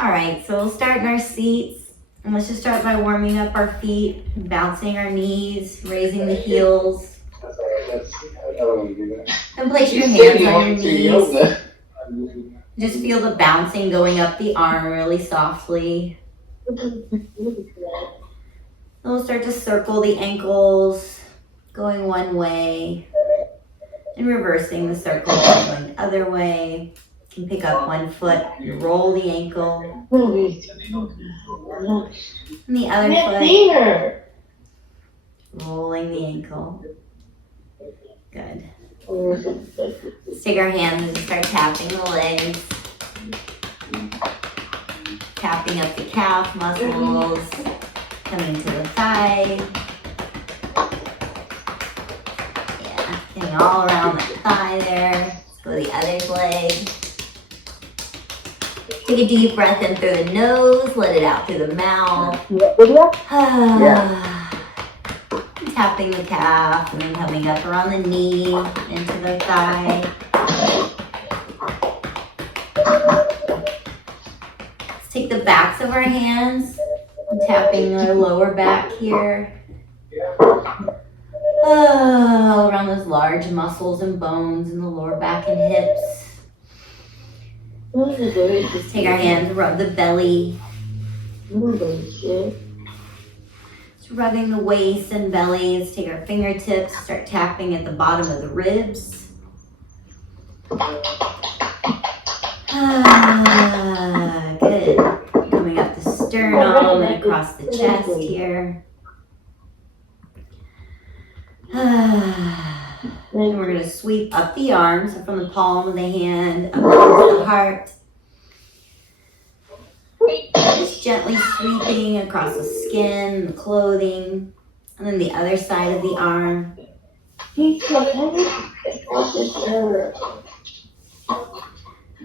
All right, so we'll start in our seats. And let's just start by warming up our feet, bouncing our knees, raising the heels. And place your hands on your knees. Just feel the bouncing going up the arm really softly. And we'll start to circle the ankles, going one way, and reversing the circle, going the other way. You can pick up one foot and roll the ankle. And the other foot, rolling the ankle. Good. Let's take our hands and start tapping the legs. Tapping up the calf muscles, coming to the thigh. Yeah, getting all around the thigh there. Let's go to the other leg. Take a deep breath in through the nose, let it out through the mouth. Tapping the calf and then coming up around the knee, into the thigh. Let's take the backs of our hands and tapping the lower back here. Around those large muscles and bones in the lower back and hips. Just take our hands, rub the belly. Just rubbing the waist and belly. Let's take our fingertips, start tapping at the bottom of the ribs. Good. Coming up the sternum and across the chest here. And we're going to sweep up the arms, so from the palm of the hand up towards the heart. Just gently sweeping across the skin, the clothing, and then the other side of the arm. And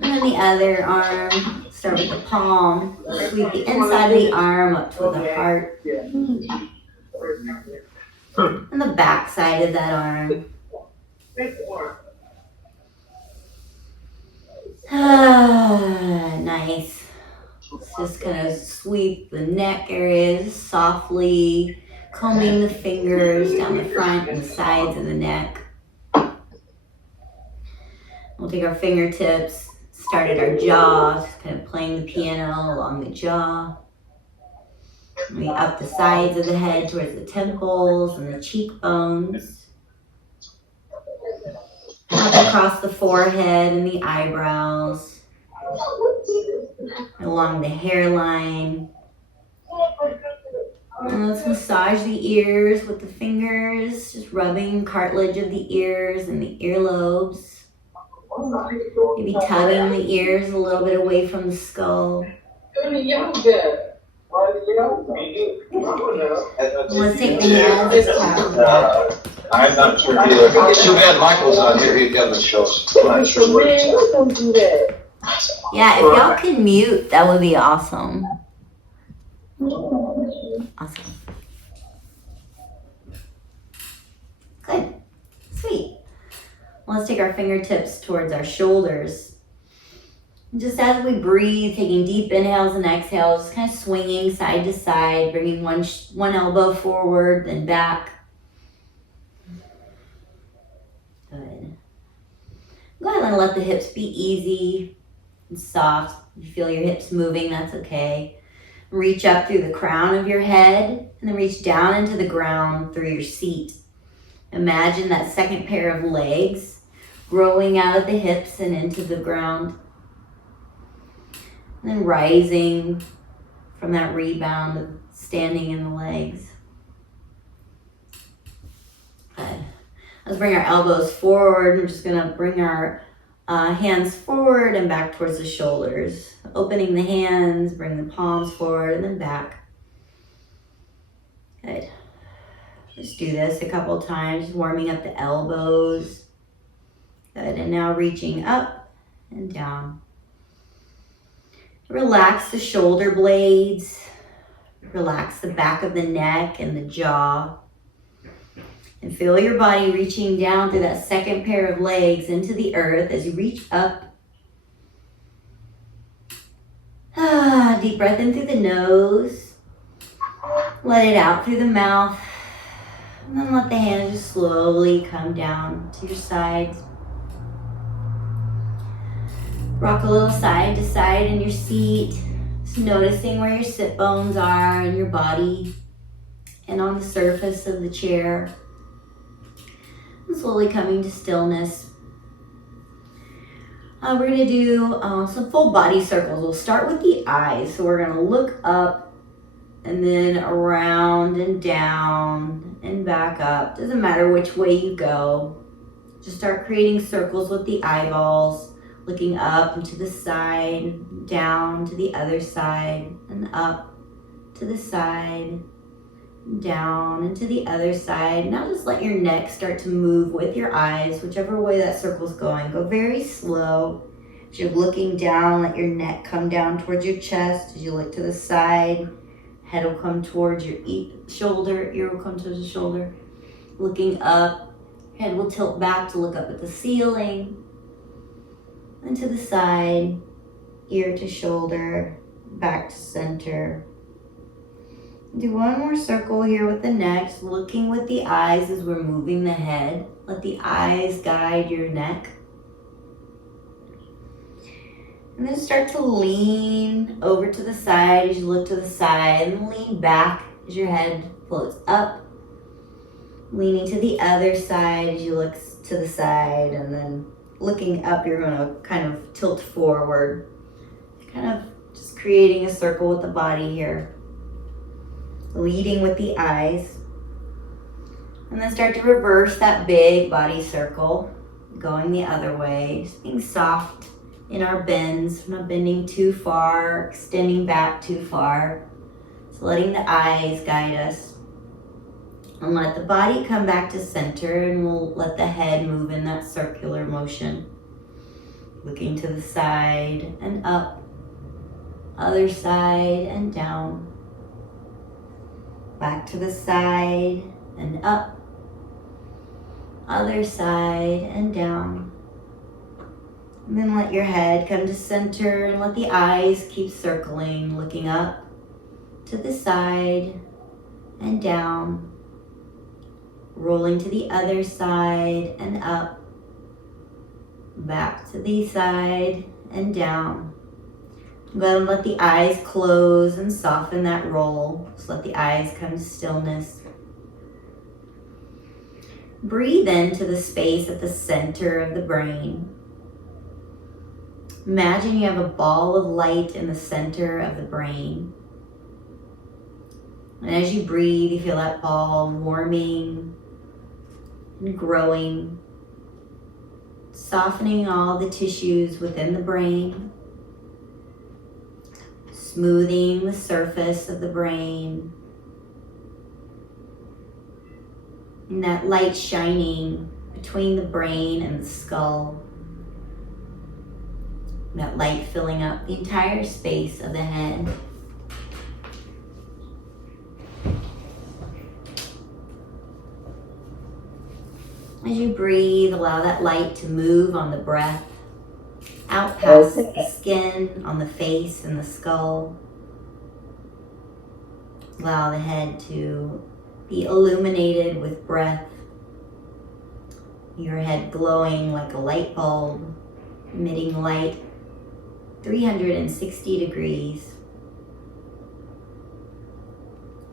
then the other arm, start with the palm, sweep the inside of the arm up toward the heart. And the back side of that arm. Nice. Let's just kind of sweep the neck areas softly, combing the fingers down the front and the sides of the neck. We'll take our fingertips, start at our jaw, just kind of playing the piano along the jaw. Maybe up the sides of the head towards the temples and the cheekbones. Up across the forehead and the eyebrows. Along the hairline. And let's massage the ears with the fingers, just rubbing cartilage of the ears and the earlobes. Maybe tugging the ears a little bit away from the skull. Let's take the hands. I'm not sure either. It's too bad Michael's not here. He's got the shows. I'm not sure what it's Yeah, if y'all can mute, that would be awesome. Awesome. Good. Sweet. Let's take our fingertips towards our shoulders. And just as we breathe, taking deep inhales and exhales, just kind of swinging side to side, bringing one elbow forward, then back. Good. Go ahead and let the hips be easy and soft. If you feel your hips moving, that's okay. Reach up through the crown of your head and then reach down into the ground through your seat. Imagine that second pair of legs growing out of the hips and into the ground. And then rising from that rebound of standing in the legs. Good. Let's bring our elbows forward. We're just gonna bring our hands forward and back towards the shoulders. Opening the hands, bring the palms forward and then back. Good. Just do this a couple times, warming up the elbows. Good, and now reaching up and down. Relax the shoulder blades. Relax the back of the neck and the jaw. And feel your body reaching down through that second pair of legs into the earth as you reach up. deep breath in through the nose. Let it out through the mouth. And then let the hands just slowly come down to your sides. Rock a little side to side in your seat. Just noticing where your sit bones are in your body and on the surface of the chair. And slowly coming to stillness. We're going to do some full body circles. We'll start with the eyes. So we're going to look up and then around and down and back up. Doesn't matter which way you go. Just start creating circles with the eyeballs, looking up and to the side, down to the other side, and up to the side, down and to the other side. Now just let your neck start to move with your eyes, whichever way that circle's going. Go very slow. As you're looking down, let your neck come down towards your chest. As you look to the side, head will come towards your shoulder, ear will come towards the shoulder. Looking up, head will tilt back to look up at the ceiling. And to the side, ear to shoulder, back to center. Do one more circle here with the neck, looking with the eyes as we're moving the head. Let the eyes guide your neck. And then start to lean over to the side as you look to the side, and lean back as your head floats up. Leaning to the other side as you look to the side, and then looking up, you're going to kind of tilt forward. Kind of just creating a circle with the body here. Leading with the eyes. And then start to reverse that big body circle, going the other way. Just being soft in our bends, not bending too far, extending back too far. So letting the eyes guide us. And let the body come back to center, and we'll let the head move in that circular motion. Looking to the side and up, other side and down. Back to the side and up, other side and down. And then let your head come to center and let the eyes keep circling, looking up to the side and down, rolling to the other side and up, back to the side and down. Go ahead and let the eyes close and soften that roll. Just let the eyes come to stillness. Breathe into the space at the center of the brain. Imagine you have a ball of light in the center of the brain. And as you breathe, you feel that ball warming and growing, softening all the tissues within the brain. Smoothing the surface of the brain. And that light shining between the brain and the skull. And that light filling up the entire space of the head. As you breathe, allow that light to move on the breath. Out past the skin, on the face and the skull. Allow the head to be illuminated with breath. Your head glowing like a light bulb, emitting light 360 degrees.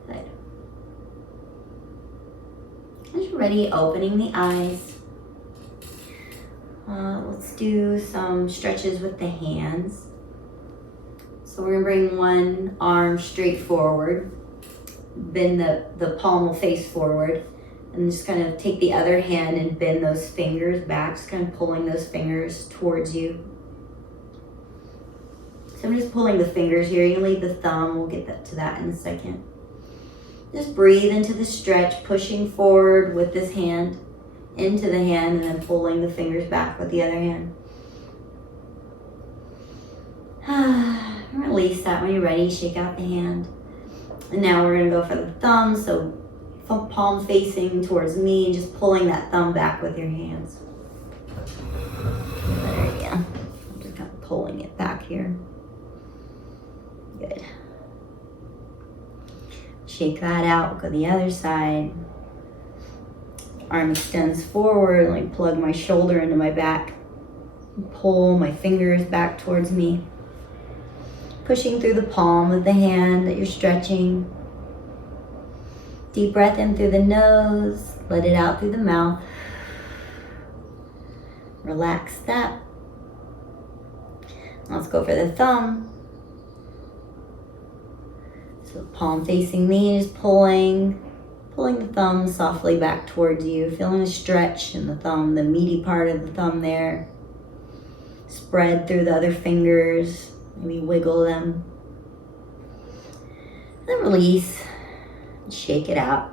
Good. As you're ready, opening the eyes. Let's do some stretches with the hands. So we're gonna bring one arm straight forward, bend the palm will face forward, and just kind of take the other hand and bend those fingers back, just kind of pulling those fingers towards you. So I'm just pulling the fingers here. You can leave the thumb, we'll get to that in a second. Just breathe into the stretch, pushing forward with this hand, into the hand, and then pulling the fingers back with the other hand. Release that when you're ready, shake out the hand. And now we're gonna go for the thumb, so palm facing towards me and just pulling that thumb back with your hands. There you go. I'm just kind of pulling it back here. Good. Shake that out. Go the other side. Arm extends forward. Let me plug my shoulder into my back. Pull my fingers back towards me. Pushing through the palm of the hand that you're stretching. Deep breath in through the nose. Let it out through the mouth. Relax that. Let's go for the thumb. So palm facing me is pulling the thumb softly back towards you. Feeling a stretch in the thumb, the meaty part of the thumb there. Spread through the other fingers. Maybe wiggle them. Then release. Shake it out.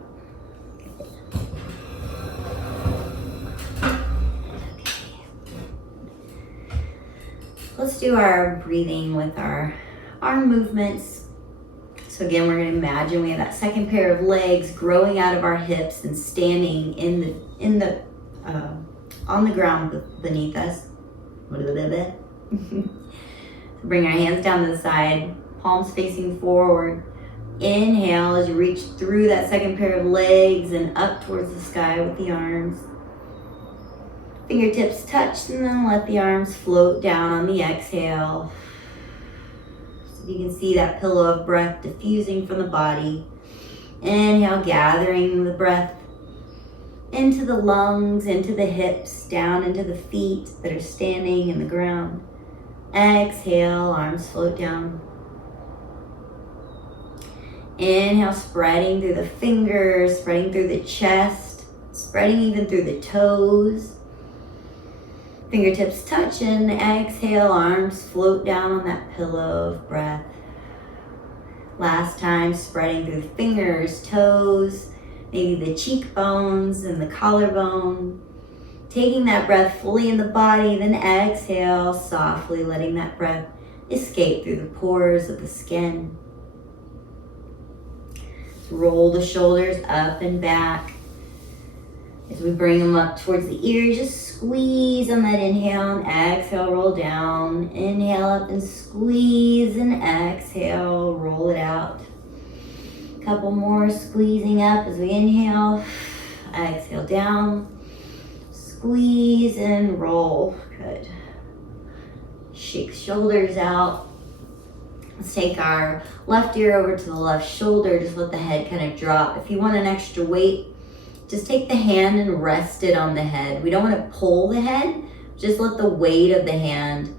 Let's do our breathing with our arm movements. So again, we're going to imagine we have that second pair of legs growing out of our hips and standing on the ground beneath us. Bring our hands down to the side, palms facing forward. Inhale as you reach through that second pair of legs and up towards the sky with the arms. Fingertips touch and then let the arms float down on the exhale. So you can see that pillow of breath diffusing from the body. Inhale, gathering the breath into the lungs, into the hips, down into the feet that are standing in the ground. Exhale, arms float down. Inhale, spreading through the fingers, spreading through the chest, spreading even through the toes. Fingertips touch and exhale, arms float down on that pillow of breath. Last time, spreading through the fingers, toes, maybe the cheekbones and the collarbone. Taking that breath fully in the body, then exhale, softly letting that breath escape through the pores of the skin. Roll the shoulders up and back. As we bring them up towards the ears, just squeeze on that inhale and exhale, roll down. Inhale up and squeeze and exhale, roll it out. Couple more squeezing up as we inhale, exhale down. Squeeze and roll. Good. Shake shoulders out. Let's take our left ear over to the left shoulder. Just let the head kind of drop. If you want an extra weight, just take the hand and rest it on the head. We don't want to pull the head. Just let the weight of the hand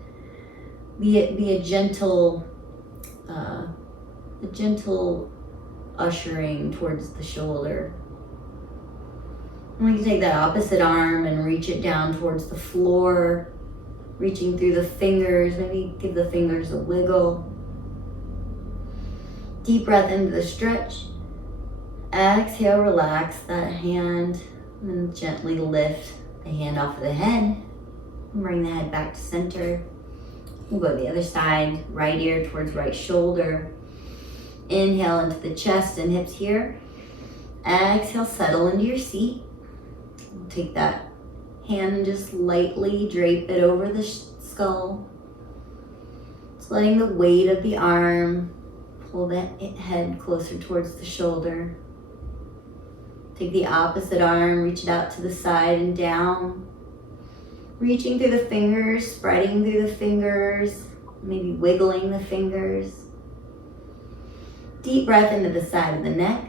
be a gentle ushering towards the shoulder. And we can take that opposite arm and reach it down towards the floor, reaching through the fingers. Maybe give the fingers a wiggle. Deep breath into the stretch. Exhale, relax that hand, and then gently lift the hand off of the head. And bring the head back to center. We'll go to the other side, right ear towards right shoulder. Inhale into the chest and hips here. Exhale, settle into your seat. Take that hand and just lightly drape it over the skull. Just letting the weight of the arm pull that head closer towards the shoulder. Take the opposite arm, reach it out to the side and down. Reaching through the fingers, spreading through the fingers, maybe wiggling the fingers. Deep breath into the side of the neck.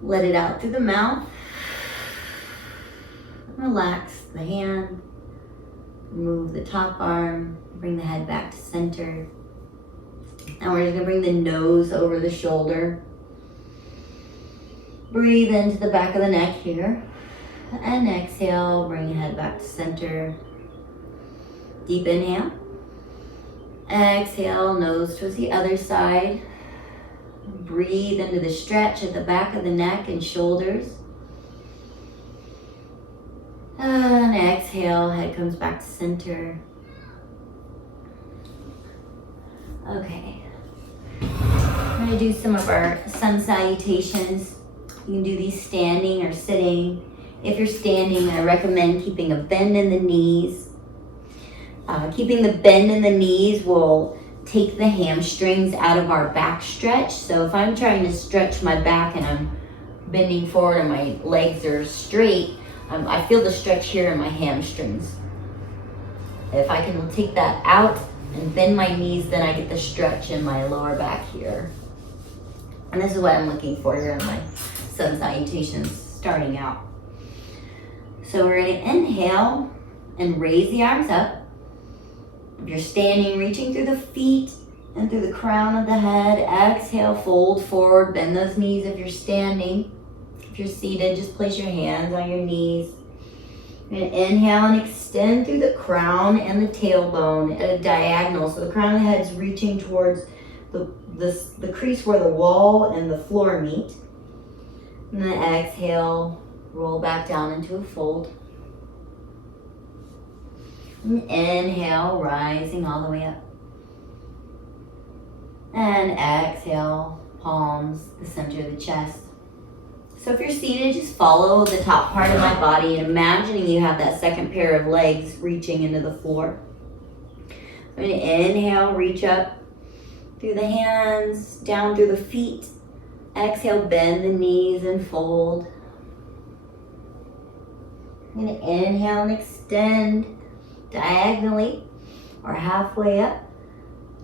Let it out through the mouth. Relax the hand. Move the top arm. Bring the head back to center. And we're just going to bring the nose over the shoulder. Breathe into the back of the neck here. And exhale, bring your head back to center. Deep inhale. Exhale, nose towards the other side. Breathe into the stretch at the back of the neck and shoulders. And exhale, head comes back to center. Okay. We're going to do some of our sun salutations. You can do these standing or sitting. If you're standing, I recommend keeping a bend in the knees. Keeping the bend in the knees will take the hamstrings out of our back stretch. So if I'm trying to stretch my back and I'm bending forward and my legs are straight, I feel the stretch here in my hamstrings. If I can take that out and bend my knees, then I get the stretch in my lower back here. And this is what I'm looking for here in my sun salutations starting out. So we're gonna inhale and raise the arms up. If you're standing, reaching through the feet and through the crown of the head. Exhale, fold forward, bend those knees if you're standing. If you're seated, just place your hands on your knees. You're gonna inhale and extend through the crown and the tailbone at a diagonal. So the crown of the head is reaching towards the crease where the wall and the floor meet. And then exhale, roll back down into a fold. And inhale, rising all the way up. And exhale, palms the center of the chest. So if you're seated, just follow the top part of my body and imagining you have that second pair of legs reaching into the floor. I'm going to inhale, reach up through the hands, down through the feet. Exhale, bend the knees and fold. I'm going to inhale and extend diagonally or halfway up.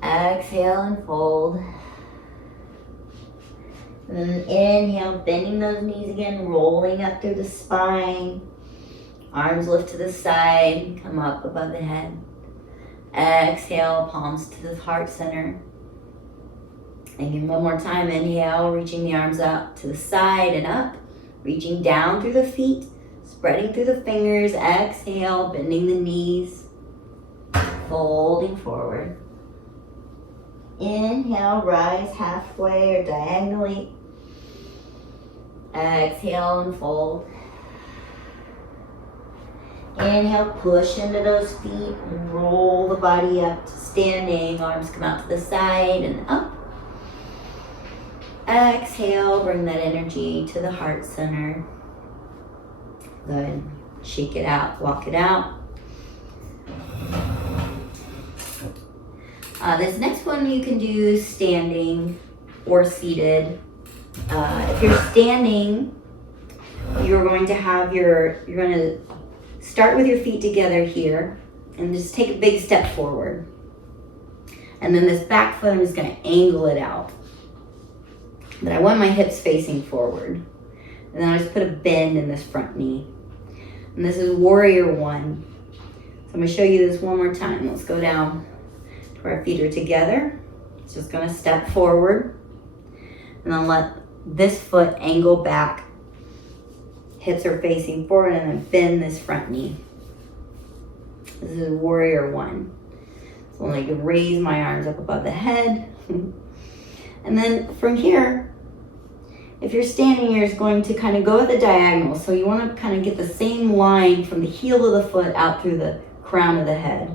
Exhale and fold. And then inhale, bending those knees again, rolling up through the spine. Arms lift to the side, come up above the head. Exhale, palms to the heart center. Again, one more time, inhale, reaching the arms up to the side and up. Reaching down through the feet, spreading through the fingers. Exhale, bending the knees, folding forward. Inhale, rise halfway or diagonally. Exhale and fold. Inhale, push into those feet and roll the body up to standing. Arms come out to the side and up. Exhale, bring that energy to the heart center. Good. Shake it out, walk it out. This next one you can do standing or seated. If you're standing, you're going to start with your feet together here and just take a big step forward. And then this back foot, I'm just going to angle it out. But I want my hips facing forward. And then I just put a bend in this front knee. And this is warrior one. So I'm going to show you this one more time. Let's go down to where our feet are together. It's just going to step forward. And then let this foot angle back. Hips are facing forward and then bend this front knee. This is warrior one. So I can raise my arms up above the head. And then from here, if you're standing here, it's going to kind of go at the diagonal. So you want to kind of get the same line from the heel of the foot out through the crown of the head.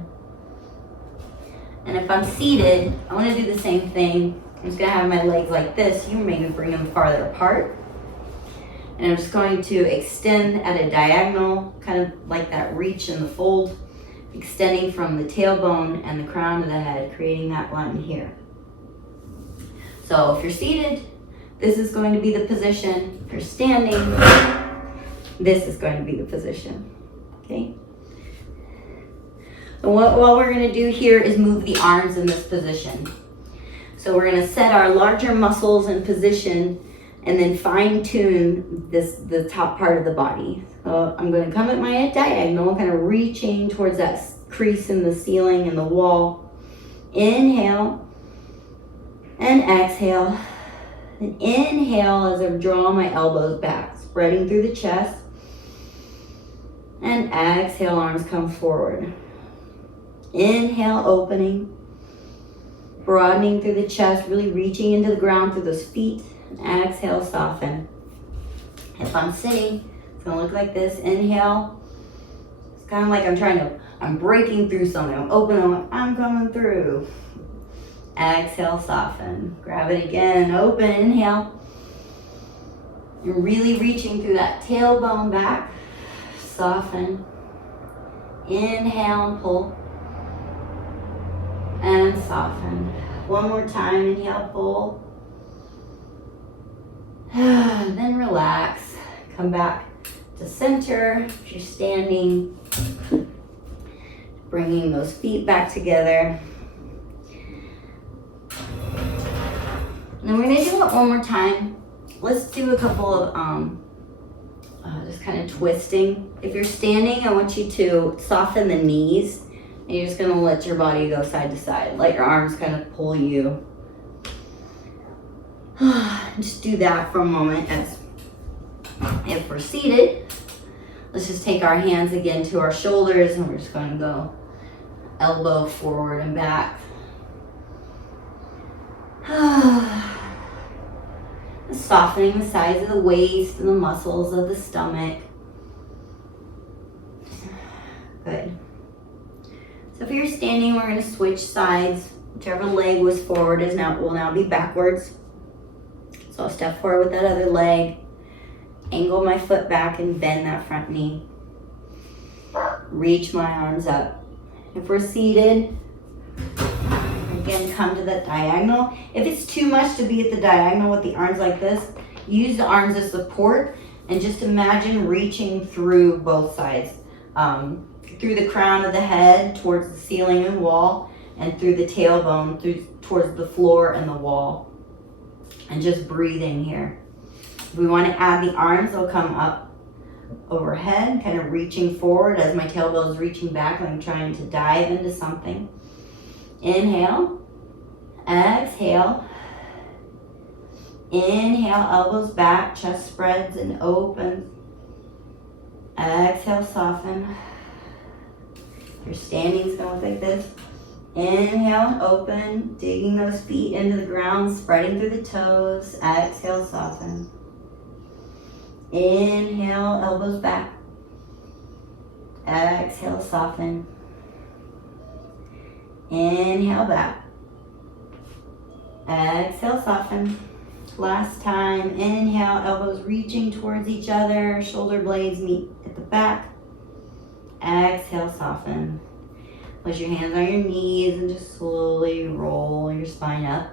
And if I'm seated, I want to do the same thing. I'm just going to have my legs like this. You maybe bring them farther apart. And I'm just going to extend at a diagonal, kind of like that reach in the fold, extending from the tailbone and the crown of the head, creating that line here. So if you're seated, this is going to be the position. If you're standing, this is going to be the position, okay? And what we're gonna do here is move the arms in this position. So we're gonna set our larger muscles in position and then fine tune the top part of the body. So I'm gonna come at my diagonal, kind of reaching towards that crease in the ceiling and the wall. Inhale and exhale. And inhale as I draw my elbows back, spreading through the chest. And exhale, arms come forward. Inhale, opening. Broadening through the chest, really reaching into the ground through those feet. And exhale, soften. If I'm sitting, it's gonna look like this. Inhale. It's kind of like I'm breaking through something. I'm opening, I'm coming through. Exhale, soften. Grab it again, open, inhale. You're really reaching through that tailbone back. Soften. Inhale and pull. and soften. One more time, inhale, pull. Then relax. Come back to center. If you're standing, bringing those feet back together. And then we're gonna do it one more time. Let's do a couple of just kind of twisting. If you're standing, I want you to soften the knees. And you're just gonna let your body go side to side. Let your arms kind of pull you. Just do that for a moment. As if we're seated, let's just take our hands again to our shoulders and we're just going to go elbow forward and back. Softening the sides of the waist and the muscles of the stomach. Good. So if you're standing, we're going to switch sides. Whichever leg was forward will now be backwards. So I'll step forward with that other leg, angle my foot back and bend that front knee. Reach my arms up. If we're seated, again, come to that diagonal. If it's too much to be at the diagonal with the arms like this, use the arms as support and just imagine reaching through both sides. Through the crown of the head towards the ceiling and wall, and through the tailbone towards the floor and the wall. And just breathing here. If we want to add the arms, they'll come up overhead, kind of reaching forward as my tailbone is reaching back. I'm trying to dive into something. Inhale, exhale. Inhale, elbows back, chest spreads and opens. Exhale, soften. If you're standing, it's going to look like this. Inhale, open, digging those feet into the ground, spreading through the toes. Exhale, soften. Inhale, elbows back. Exhale, soften. Inhale, back. Exhale, soften. Last time, inhale, elbows reaching towards each other, shoulder blades meet at the back. Exhale, soften. Place your hands on your knees and just slowly roll your spine up.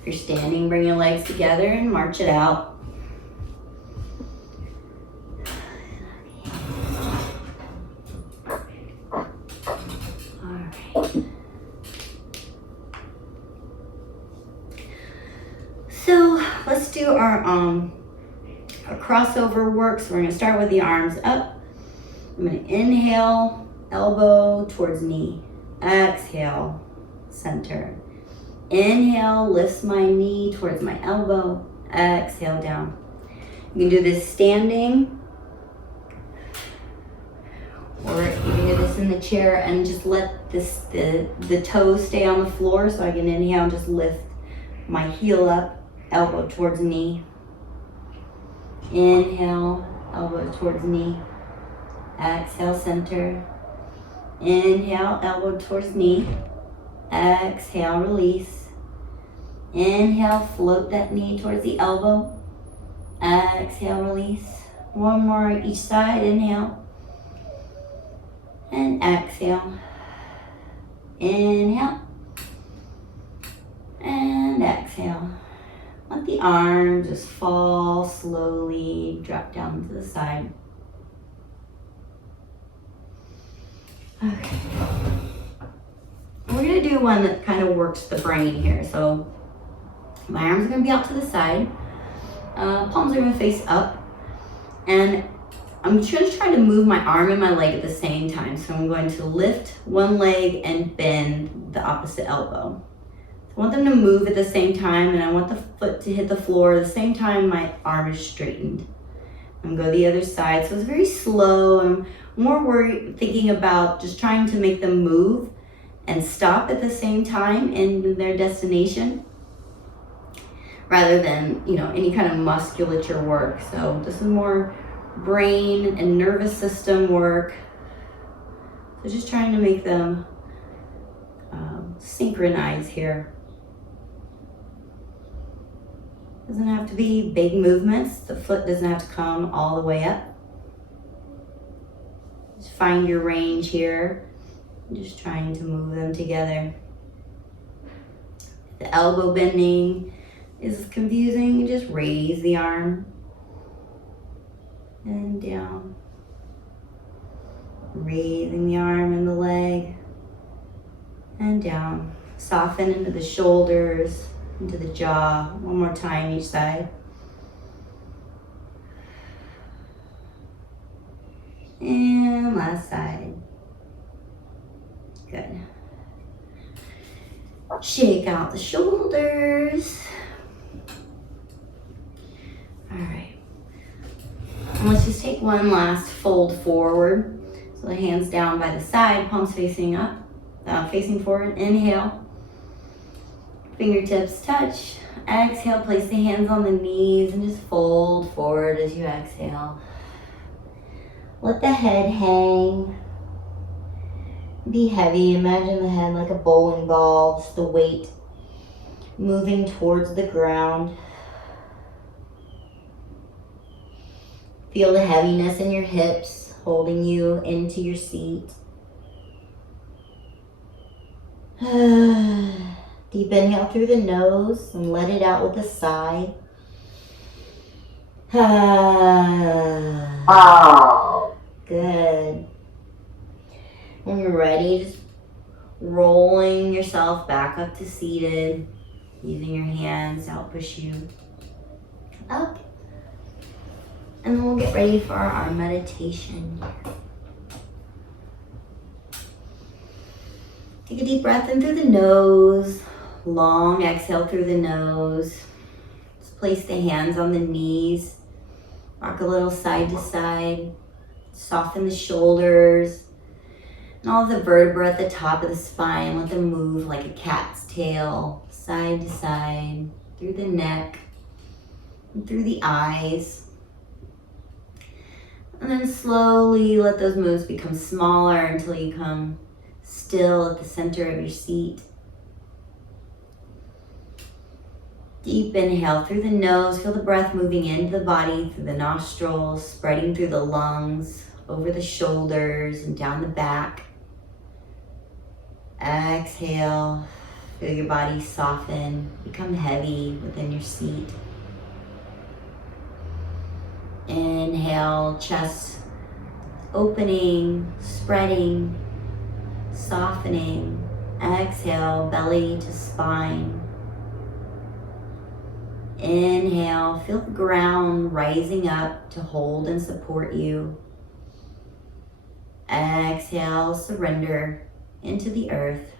If you're standing, bring your legs together and march it out. All right. So let's do our crossover work. So we're gonna start with the arms up. I'm gonna inhale, elbow towards knee. Exhale, center. Inhale, lifts my knee towards my elbow. Exhale, down. You can do this standing, or you can do this in the chair and just let the toes stay on the floor. So I can inhale and just lift my heel up, elbow towards knee. Inhale, elbow towards knee. Exhale, center. Inhale, elbow towards knee. Exhale, release. Inhale, float that knee towards the elbow. Exhale, release. One more each side. Inhale. And exhale. Inhale. And exhale. Let the arm just fall slowly, drop down to the side. Okay. We're gonna do one that kind of works the brain here. So my arms are gonna be out to the side. Palms are gonna face up. And I'm just trying to move my arm and my leg at the same time. So I'm going to lift one leg and bend the opposite elbow. I want them to move at the same time, and I want the foot to hit the floor at the same time my arm is straightened. I'm gonna go the other side. So it's very slow. I'm more thinking about just trying to make them move and stop at the same time in their destination, rather than, any kind of musculature work. So this is more brain and nervous system work. So just trying to make them synchronize here. Doesn't have to be big movements. The foot doesn't have to come all the way up. Just find your range here. Just trying to move them together. If the elbow bending is confusing, just raise the arm and down. Raising the arm and the leg and down. Soften into the shoulders, into the jaw. One more time each side. And last side. Good. Shake out the shoulders. All right. And let's just take one last fold forward. So the hands down by the side, palms facing up, facing forward. Inhale. Fingertips touch. Exhale, place the hands on the knees and just fold forward as you exhale. Let the head hang. Be heavy. Imagine the head like a bowling ball, just the weight moving towards the ground. Feel the heaviness in your hips holding you into your seat. Deep inhale through the nose and let it out with a sigh. Good. When you're ready, just rolling yourself back up to seated, using your hands to help push you up. And then we'll get ready for our meditation. Take a deep breath in through the nose. Long exhale through the nose. Just place the hands on the knees. Rock a little side to side. Soften the shoulders. And all of the vertebrae at the top of the spine, let them move like a cat's tail, side to side, through the neck, and through the eyes. And then slowly let those moves become smaller until you come still at the center of your seat. Deep inhale through the nose. Feel the breath moving into the body, through the nostrils, spreading through the lungs, over the shoulders and down the back. Exhale. Feel your body soften, become heavy within your seat. Inhale, chest opening, spreading, softening. Exhale, belly to spine. Inhale, feel the ground rising up to hold and support you. Exhale, surrender into the earth.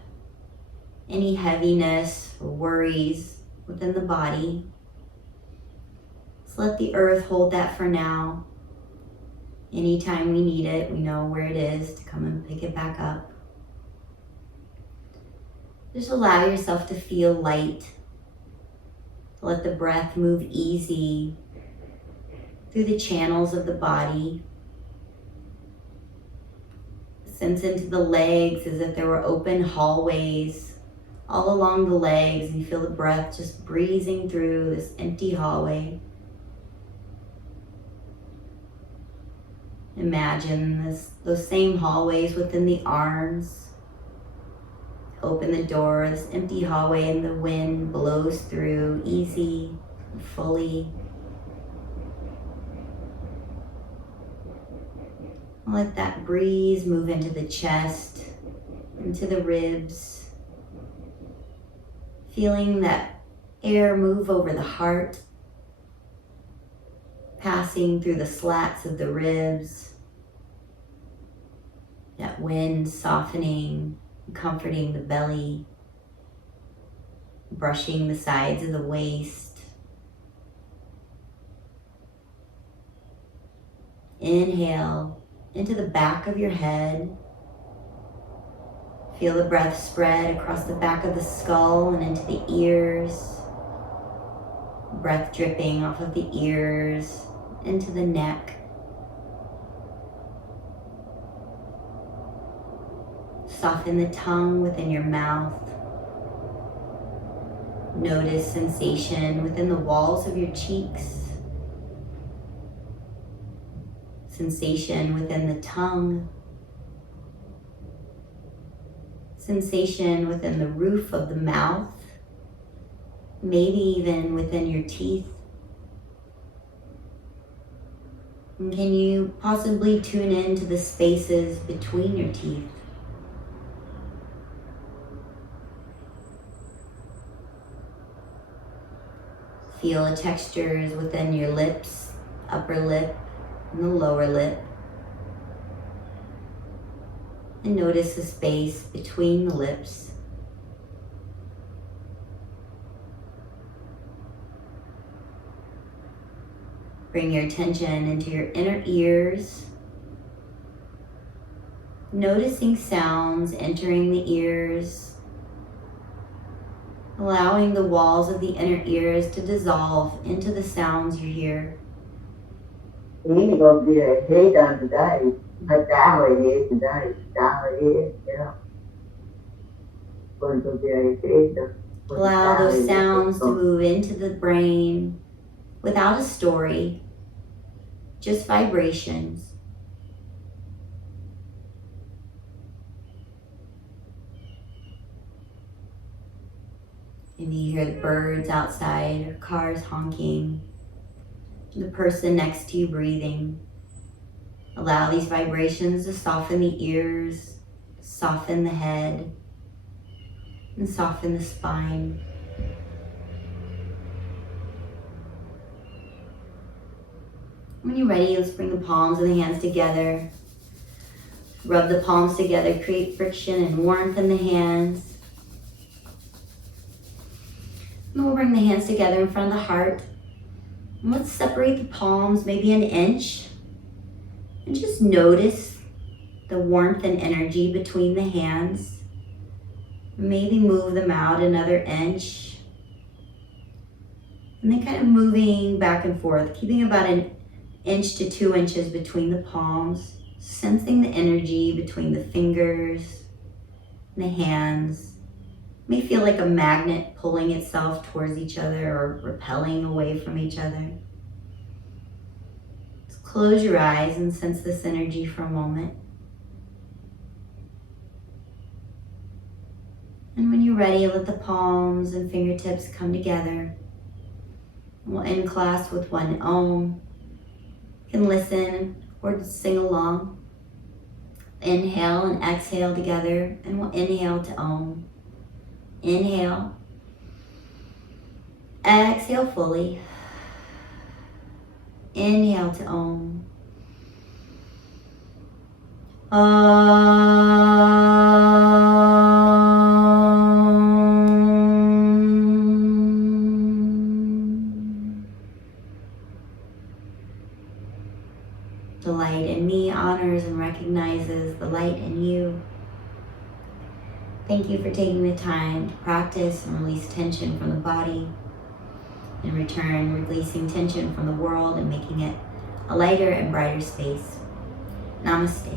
Any heaviness or worries within the body. Just let the earth hold that for now. Anytime we need it, we know where it is to come and pick it back up. Just allow yourself to feel light. Let the breath move easy through the channels of the body. Sense into the legs as if there were open hallways all along the legs, and you feel the breath just breezing through this empty hallway. Imagine those same hallways within the arms. Open the door, this empty hallway, and the wind blows through easy and fully. Let that breeze move into the chest, into the ribs. Feeling that air move over the heart, passing through the slats of the ribs. That wind softening, comforting the belly, brushing the sides of the waist. Inhale into the back of your head. Feel the breath spread across the back of the skull and into the ears. Breath dripping off of the ears into the neck. Soften the tongue within your mouth. Notice sensation within the walls of your cheeks. Sensation within the tongue. sensation within the roof of the mouth, maybe even within your teeth. And can you possibly tune into the spaces between your teeth? Feel the textures within your lips, upper lip and the lower lip. And notice the space between the lips. Bring your attention into your inner ears, noticing sounds entering the ears, allowing the walls of the inner ears to dissolve into the sounds you hear. He's gonna be a head on today, but dollar head today, dollar head, yeah. Going to be a head. Allow those sounds to move into the brain without a story, just vibrations. Maybe you hear the birds outside or cars honking, the person next to you breathing. Allow these vibrations to soften the ears, soften the head, and soften the spine. When you're ready, let's bring the palms and the hands together. Rub the palms together, create friction and warmth in the hands. And we'll bring the hands together in front of the heart. And let's separate the palms maybe an inch. And just notice the warmth and energy between the hands. Maybe move them out another inch. And then kind of moving back and forth, keeping about an inch to 2 inches between the palms, sensing the energy between the fingers and the hands. It may feel like a magnet pulling itself towards each other or repelling away from each other. Just close your eyes and sense this energy for a moment. And when you're ready, let the palms and fingertips come together. We'll end class with one Om. You can listen or just sing along. Inhale and exhale together, and we'll inhale to Om. Inhale. Exhale fully. Inhale to Om. The light in me honors and recognizes the light in you. Thank you for taking the time to practice and release tension from the body. In return, releasing tension from the world and making it a lighter and brighter space. Namaste.